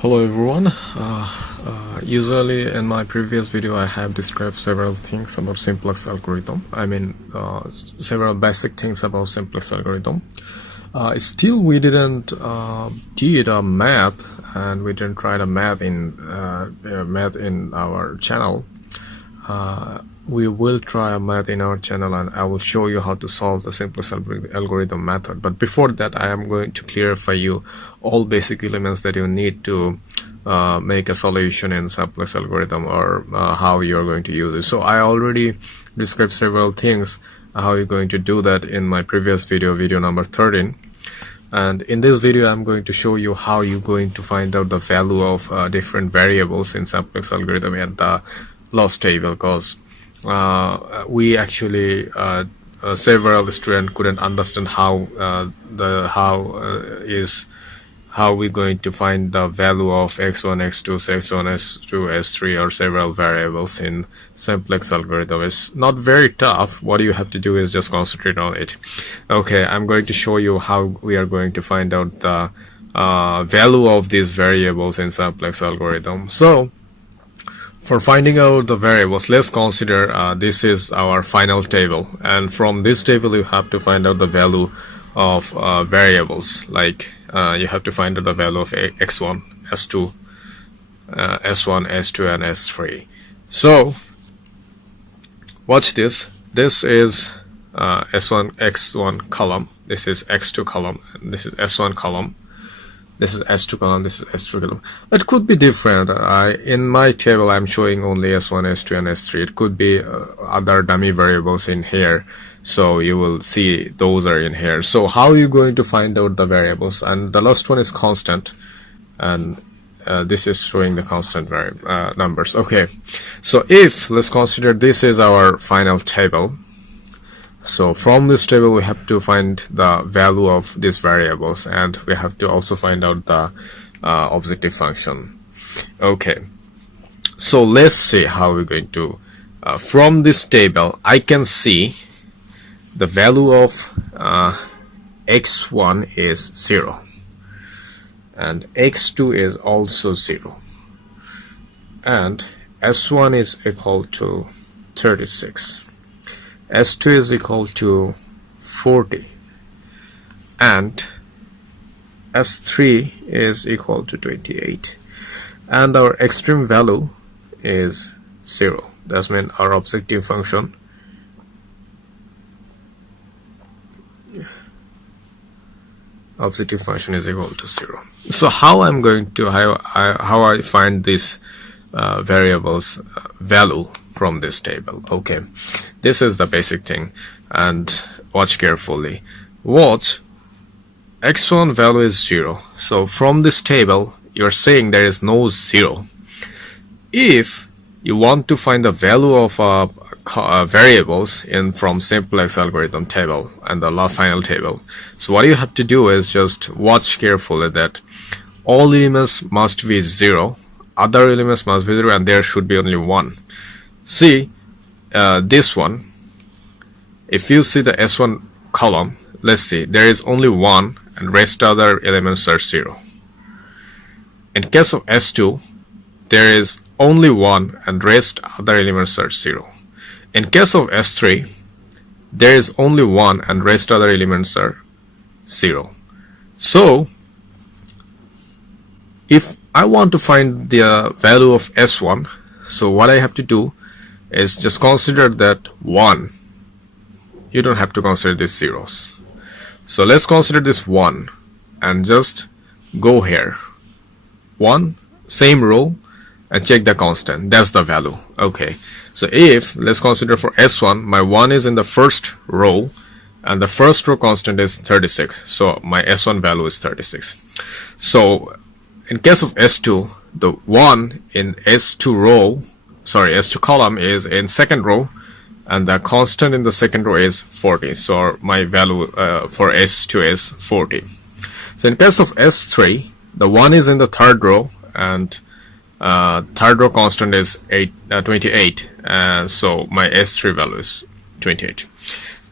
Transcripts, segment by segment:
Hello everyone. Usually in my previous video I have described several things about simplex algorithm. Several basic things about simplex algorithm. Still we didn't did a math, and we didn't try the math in our channel. We will try a math in our channel, and I will show you how to solve the simplex algorithm method. But before that, I am going to clarify you all basic elements that you need to make a solution in simplex algorithm, or how you are going to use it. So I already described several things how you're going to do that in my previous video number 13. And in this video I'm going to show you how you're going to find out the value of different variables in simplex algorithm and the loss table, because we actually several students couldn't understand how we're going to find the value of x1, x2, x1, x2, s3, or several variables in simplex algorithm. It's not very tough. What you have to do is just concentrate on it. Okay, I'm going to show you how we are going to find out the value of these variables in simplex algorithm. So for finding out the variables, let's consider this is our final table, and from this table you have to find out the value of variables. Like you have to find out the value of x1, s2, s1, s2, and s3. So watch this. This is s1, x1 column. This is x2 column. And this is s1 column. This is s2 column, this is s3 column. It could be different. In my table I'm showing only s1, s2, and s3. It could be other dummy variables in here, so you will see those are in here. So how are you going to find out the variables? And the last one is constant, and this is showing the constant numbers. Okay, so if let's consider this is our final table. So from this table we have to find the value of these variables, and we have to also find out the objective function. Okay, so let's see how we're going to from this table I can see the value of x1 is 0 and x2 is also 0, and s1 is equal to 36, s2 is equal to 40, and s3 is equal to 28, and our extreme value is 0. That means our objective function is equal to 0. So how I'm going to how I find this variables value from this table? Okay, this is the basic thing, and watch carefully. Watch, x1 value is 0. So from this table you're saying there is no 0. If you want to find the value of variables in from simplex algorithm table and the final table, so what you have to do is just watch carefully that all elements must be 0, other elements must be 0, and there should be only 1. See this one, if you see the s1 column, let's see, there is only 1 and rest other elements are 0. In case of s2, there is only 1 and rest other elements are 0. In case of s3, there is only 1 and rest other elements are 0. So if I want to find the value of s1, so what I have to do is just consider that 1. You don't have to consider these zeros. So let's consider this 1 and just go here. 1, same row, and check the constant. That's the value. Okay, so if let's consider for s1, my 1 is in the first row and the first row constant is 36, so my s1 value is 36. So in case of s2, the 1 in s2 column is in second row, and the constant in the second row is 40. So my value for s2 is 40. So in case of s3, the 1 is in the third row, and third row constant is 28. So my s3 value is 28.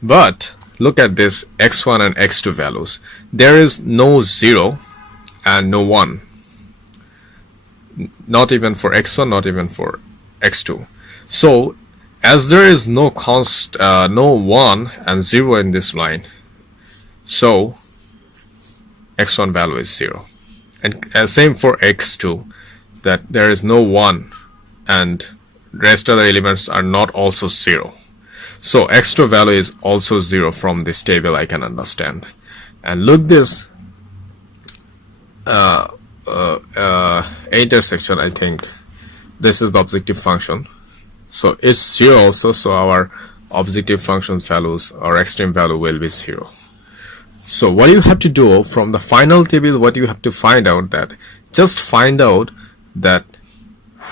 But look at this x1 and x2 values. There is no 0 and no 1. not even for x1, not even for x2. So as there is no no 1 and 0 in this line, so x1 value is 0. And same for x2, that there is no 1 and rest of the elements are not also 0. So x2 value is also 0 from this table, I can understand. And look this intersection, I think this is the objective function. So it's 0 also, so our objective function values or extreme value will be 0. So what you have to do from the final table, what you have to find out, that just find out that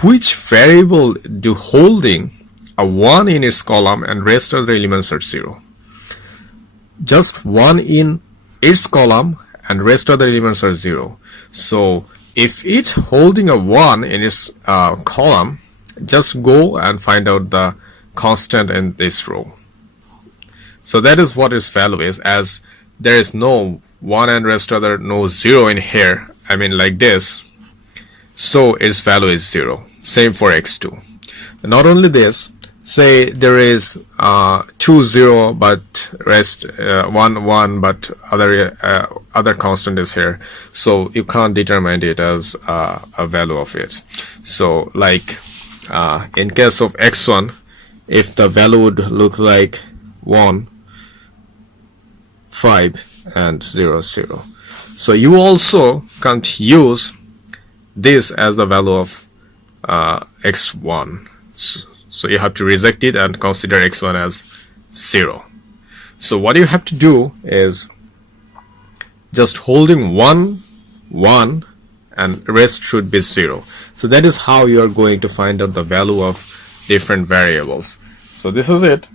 which variable do holding a 1 in its column and rest of the elements are 0. Just 1 in its column and rest of the elements are 0. So if it's holding a 1 in its column, just go and find out the constant in this row. So that is what its value is, as there is no 1 and rest of the no 0 in here, I mean like this, so its value is 0. Same for x2. Not only this, say there is 2 0 but rest 1 1 but other constant is here, so you can't determine it as a value of it. So like in case of x1, if the value would look like 1 5 and 0 0, so you also can't use this as the value of x1. So you have to reject it and consider x1 as 0. So what you have to do is just holding 1 1 and rest should be 0. So that is how you are going to find out the value of different variables. So this is it,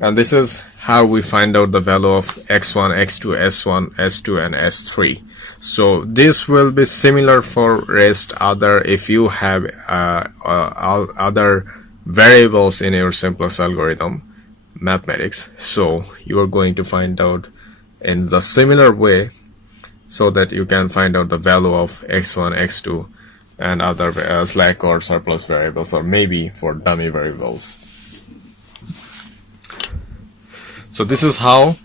and this is how we find out the value of x1, x2, s1, s2 and s3. So this will be similar for rest other, if you have other variables in your simplex algorithm mathematics. So you are going to find out in the similar way, so that you can find out the value of x1, x2 and other slack or surplus variables, or maybe for dummy variables. So this is how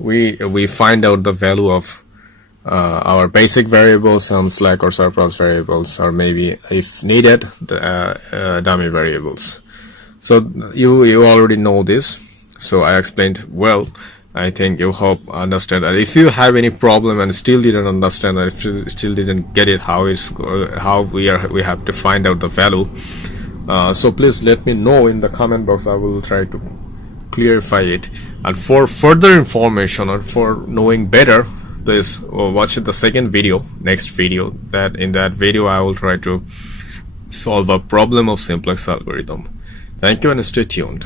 we find out the value of our basic variables, some slack or surplus variables, or maybe if needed the dummy variables. So you already know this, so I explained well. I think you hope understand that. If you have any problem and still didn't understand, or if you still didn't get it, how we have to find out the value, so please let me know in the comment box. I will try to clarify it. And for further information or for knowing better, please watch the second video, next video. That in that video I will try to solve a problem of simplex algorithm. Thank you and stay tuned.